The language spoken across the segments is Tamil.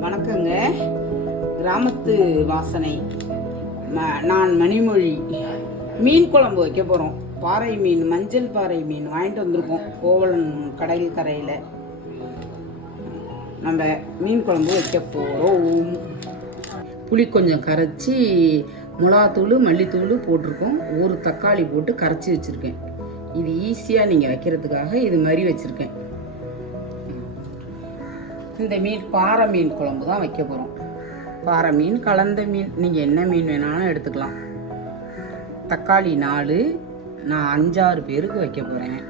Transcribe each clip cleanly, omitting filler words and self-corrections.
வணக்கங்க. கிராமத்து வாசனை. நான் மணிமொழி. மீன் குழம்பு வைக்க போகிறோம். பாறை மீன், மஞ்சள் பாறை மீன் வாங்கிட்டு வந்திருக்கோம் கோவலன் கடல் கரையில். நம்ம மீன் குழம்பு வைக்க போகிறோம். புளி கொஞ்சம் கரைச்சி மிளகாத்தூள் மல்லித்தூள் போட்டிருக்கோம். ஒரு தக்காளி போட்டு கரைச்சி வச்சுருக்கேன். இது ஈஸியாக நீங்கள் வைக்கிறதுக்காக இது மாதிரி வச்சுருக்கேன். இந்த மீன் பாறை மீன் குழம்பு தான் வைக்க போகிறோம். பாறை மீன், கலந்த மீன், நீங்கள் என்ன மீன் வேணாலும் எடுத்துக்கலாம். தக்காளி 4, நான் 5-6 பேருக்கு வைக்க போகிறேன்.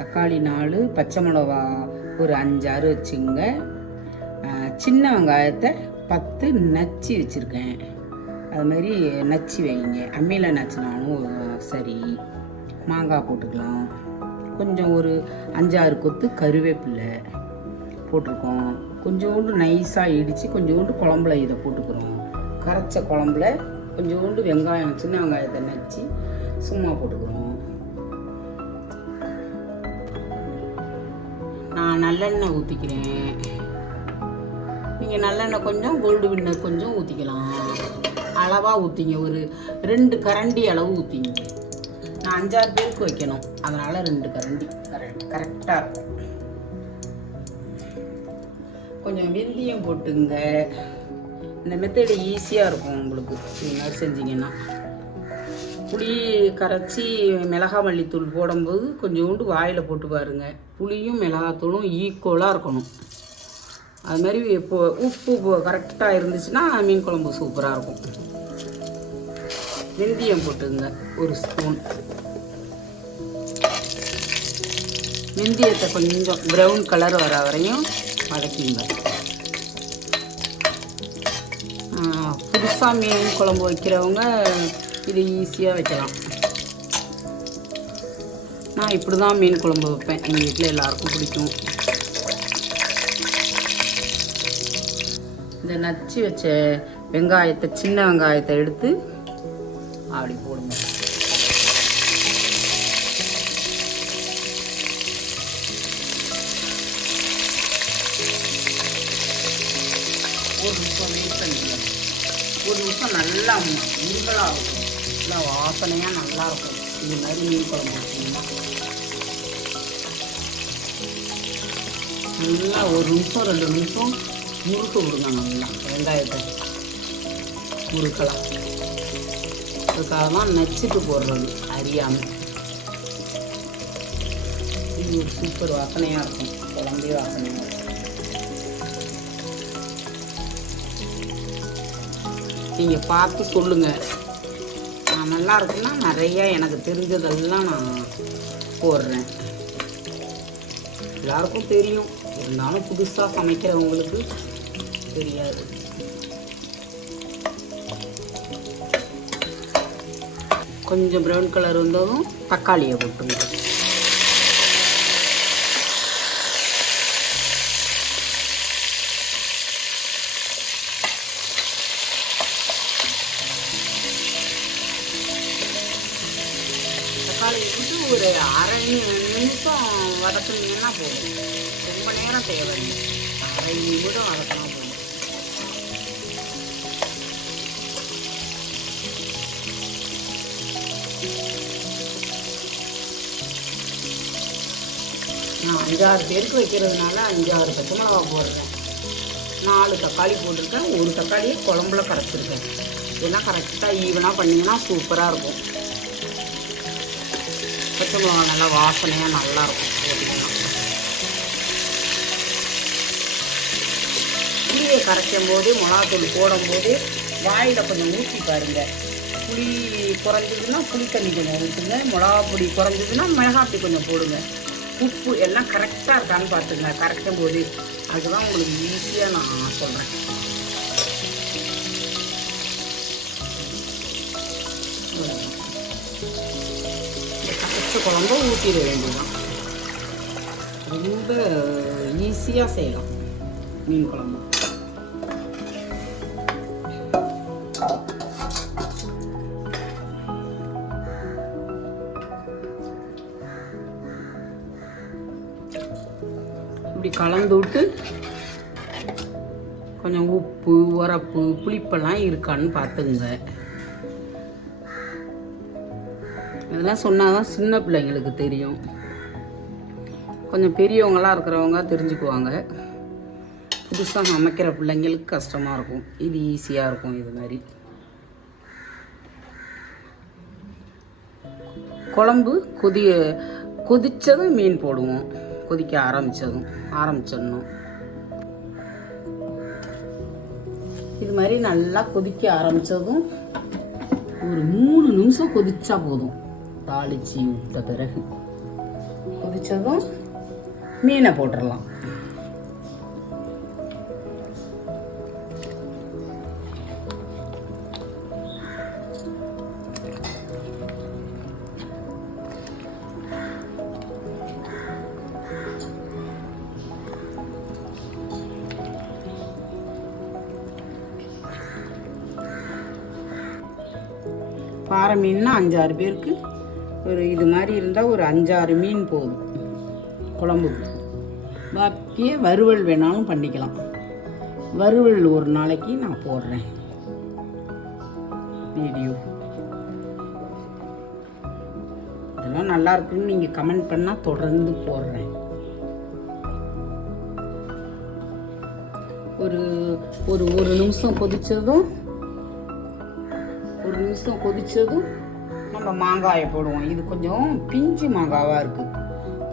தக்காளி 4, பச்சை மிளகா ஒரு 5-6 வச்சுங்க. சின்ன வெங்காயத்தை 10 நச்சு வச்சுருக்கேன். அது மாதிரி நச்சு வைங்க. அம்மியில் நச்சுனாலும் சரி. மாங்காய் போட்டுக்கலாம். கொஞ்சம் ஒரு 5-6 கொத்து கருவேப்பிலை போட்டிருக்கோம். கொஞ்சோண்டு நைஸாக இடித்து கொஞ்சோண்டு குழம்புல இதை போட்டுக்கிறோம். கரைச்ச குழம்புல கொஞ்சோண்டு வெங்காயம், சின்ன வெங்காயத்தை நச்சு சும்மா போட்டுக்கிறோம். நான் நல்லெண்ணெய் ஊற்றிக்கிறேன். நீங்கள் நல்லெண்ணெய் கொஞ்சம், கோல்டு வின்னர் கொஞ்சம் ஊற்றிக்கலாம். அளவாக ஊற்றிங்க. ஒரு 2 கரண்டி அளவு ஊற்றிங்க. நான் 5-6 பேருக்கு வைக்கணும், அதனால் 2 கரண்டி கரெக்டாக இருக்கும். கொஞ்சம் வெந்தயம் போட்டுங்க. இந்த மெத்தடு ஈஸியாக இருக்கும் உங்களுக்கு, இது மாதிரி செஞ்சிங்கன்னா. புளி கரைச்சி மிளகா மல்லித்தூள் போடும்போது கொஞ்சோண்டு வாயில் போட்டு பாருங்கள். புளியும் மிளகாத்தூளும் ஈக்குவலாக இருக்கணும். அது மாதிரி இப்போ உப்பு கரெக்டாக இருந்துச்சுன்னா மீன் குழம்பு சூப்பராக இருக்கும். வெந்தயம் போட்டுங்க ஒரு ஸ்பூன். வெந்தயத்தை கொஞ்சம் ப்ரௌன் கலர் வர வரையும் வதக்கிங்க. புதுசாக மீன் குழம்பு வைக்கிறவங்க இது ஈஸியாக வைக்கலாம். நான் இப்படி தான் மீன் குழம்பு வைப்பேன். எங்கள் வீட்டில் எல்லாருக்கும் பிடிக்கும். இந்த நச்சு வச்ச வெங்காயத்தை, சின்ன வெங்காயத்தை எடுத்து அப்படி போடுங்க. ஒரு நிமிஷம் வெயிட் பண்ணிக்கலாம். ஒரு நிமிஷம் நல்லா முருகலாகும். நல்லா வாசனையாக நல்லாயிருக்கும். இது மாதிரி மீன் குழம்பு வச்சிங்கன்னா நல்லா ஒரு நிமிஷம் 2 நிமிஷம் முறுக்க விடுங்க. நல்லா வெங்காயத்தை முறுக்கலாம். அதுக்காக தான் நச்சுட்டு போடுறது, அறியாமல். இது ஒரு சூப்பர் வாசனையாக இருக்கும். குழம்பே வாசனையாக இருக்கும். நீங்கள் பார்த்து சொல்லுங்கள். நான் நல்லா இருக்குன்னா நிறையா எனக்கு தெரிஞ்சதெல்லாம் நான் போடுறேன். எல்லாருக்கும் தெரியும், இருந்தாலும் புதுசாக சமைக்கிறவங்களுக்கு தெரியாது. கொஞ்சம் ப்ரௌன் கலர் வந்ததும் தக்காளியை போட்டுங்க. தக்காளியை போட்டு ஒரு அரை நிமிஷம் வதக்குனீங்கன்னா போதும். ரொம்ப நேரம் தேவையில்லை. அரை நிமிடம் வதக்கினா போதும். நான் 5-6 பேருக்கு வைக்கிறதுனால 5-6 பச்சை மிளகா போடுறேன். 4 தக்காளி போட்டிருக்கேன். ஒரு தக்காளியை குழம்புல கரைச்சிருக்கேன். இதெல்லாம் கரெக்டாக ஈவனாக பண்ணிங்கன்னா சூப்பராக இருக்கும். பச்சை மிளகா நல்லா வாசனையாக நல்லாயிருக்கும் போட்டிங்கன்னா. புளியை கரைக்கும் போது, மிளகாத்தூள் போடும்போது வாயில் கொஞ்சம் ஊற்றி பாருங்கள். புளி குறைஞ்சதுன்னா புளி தண்ணி கொஞ்சம் ஊற்றுங்க. மிளகா பொடி குறைஞ்சதுன்னா மிளகாப்பொடி கொஞ்சம் போடுங்க. உப்பு எல்லாம் கரெக்டாக இருக்கான்னு பார்த்துங்க கரைக்கும் போது. அதுதான் உங்களுக்கு ஈஸியாக நான் சொல்கிறேன். கரைச்ச குழம்பு ஊற்றிட வேண்டியதான். ரொம்ப ஈஸியாக செய்யலாம் மீன் குழம்பு. இப்படி கலந்து விட்டு கொஞ்சம் உப்பு உரப்பு புளிப்பெல்லாம் இருக்கான்னு பார்த்துங்க. இதெல்லாம் சொன்னாதான் சின்ன பிள்ளைங்களுக்கு தெரியும். கொஞ்சம் பெரியவங்களாம் இருக்கிறவங்க தெரிஞ்சுக்குவாங்க. புதுசாக சமைக்கிற பிள்ளைங்களுக்கு கஷ்டமாக இருக்கும். இது ஈஸியாக இருக்கும். இது மாதிரி குழம்பு கொதித்ததும் மீன் போடுவோம். கொதிக்க ஆரம்பிச்சிடணும். இது மாதிரி நல்லா கொதிக்க ஆரம்பித்ததும் ஒரு 3 நிமிஷம் கொதிச்சா போதும். தாளிச்சு விட்ட பிறகு கொதித்ததும் மீனை போட்டுடலாம். பாறை மீன்னா 5-6 பேருக்கு ஒரு இது மாதிரி இருந்தால் ஒரு 5-6 மீன் போதும் குழம்புக்கு. பாக்கியே வறுவல் வேணாலும் பண்ணிக்கலாம். வறுவல் ஒரு நாளைக்கு நான் போடுறேன் வீடியோ. இதெல்லாம் நல்லா இருக்குன்னு நீங்கள் கமெண்ட் பண்ணால் தொடர்ந்து போடுறேன். ஒரு நிமிஷம் கொதிச்சதும் நம்ம மாங்காயை போடுவோம். இது கொஞ்சம் பிஞ்சு மாங்காவாக இருக்குது.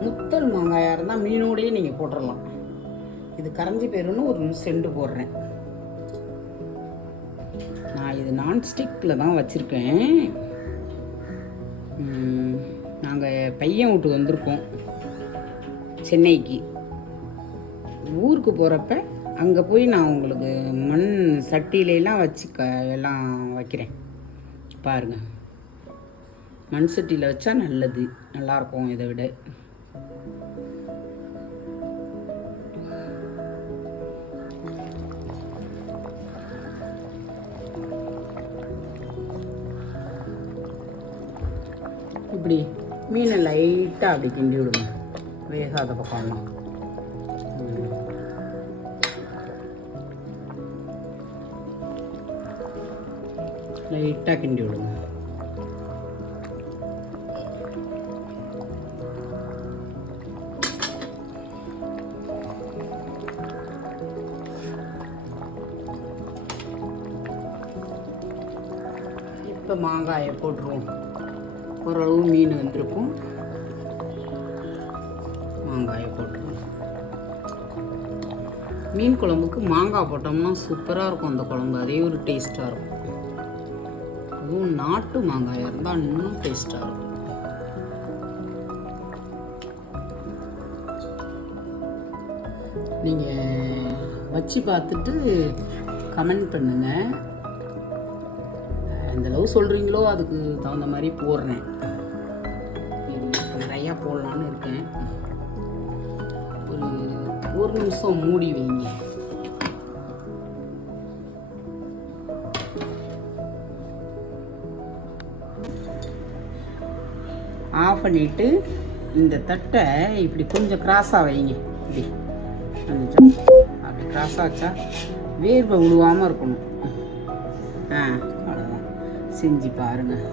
முத்தல் மாங்காயாக இருந்தால் மீனோடையே நீங்கள் போட்டுடலாம். இது கரைஞ்சி போயிருன்னு ஒரு செண்டு போடுறேன். நான் இது நான்ஸ்டிக்கில் தான் வச்சுருக்கேன். நாங்கள் பையன் வீட்டு வந்திருக்கோம் சென்னைக்கு. ஊருக்கு போகிறப்ப அங்கே போய் நான் உங்களுக்கு மண் சட்டியிலலாம் வச்சு எல்லாம் வைக்கிறேன் பாருங்கள். மண் சட்டியில் வச்சா நல்லது, நல்லாயிருக்கும். இதை விட இப்படி மீனை லைட்டாக அப்படி கிண்டி விடுங்க. வேகாத பக்கம்லாம் லைட்டாக கிண்டி விடுங்க. இப்போ மாங்காயை போட்டுருவோம். ஓரளவு மீன் வந்திருக்கும். மாங்காயை போட்டுருவோம். மீன் குழம்புக்கு மாங்காய் போட்டோம்னா சூப்பராக இருக்கும் அந்த குழம்பு. அதே ஒரு டேஸ்ட்டாக இருக்கும். அதுவும் நாட்டு மாங்காயாக இருந்தால் இன்னும் டேஸ்ட்டாக இருக்கும். நீங்கள் வச்சு பார்த்துட்டு கமெண்ட் பண்ணுங்கள். எந்த அளவு சொல்கிறீங்களோ அதுக்கு தகுந்த மாதிரி போடுறேன். நிறையா போடலான்னு இருக்கேன். ஒரு நிமிஷம் மூடி வைங்க. ஆஃப் பண்ணிவிட்டு இந்த தட்டை இப்படி கொஞ்சம் கிராஸாக வைங்க. இப்படி அப்படி கிராஸாக வச்சா வேர்வை விழுவாமல் இருக்கணும். அவ்வளோதான். செஞ்சு பாருங்கள்.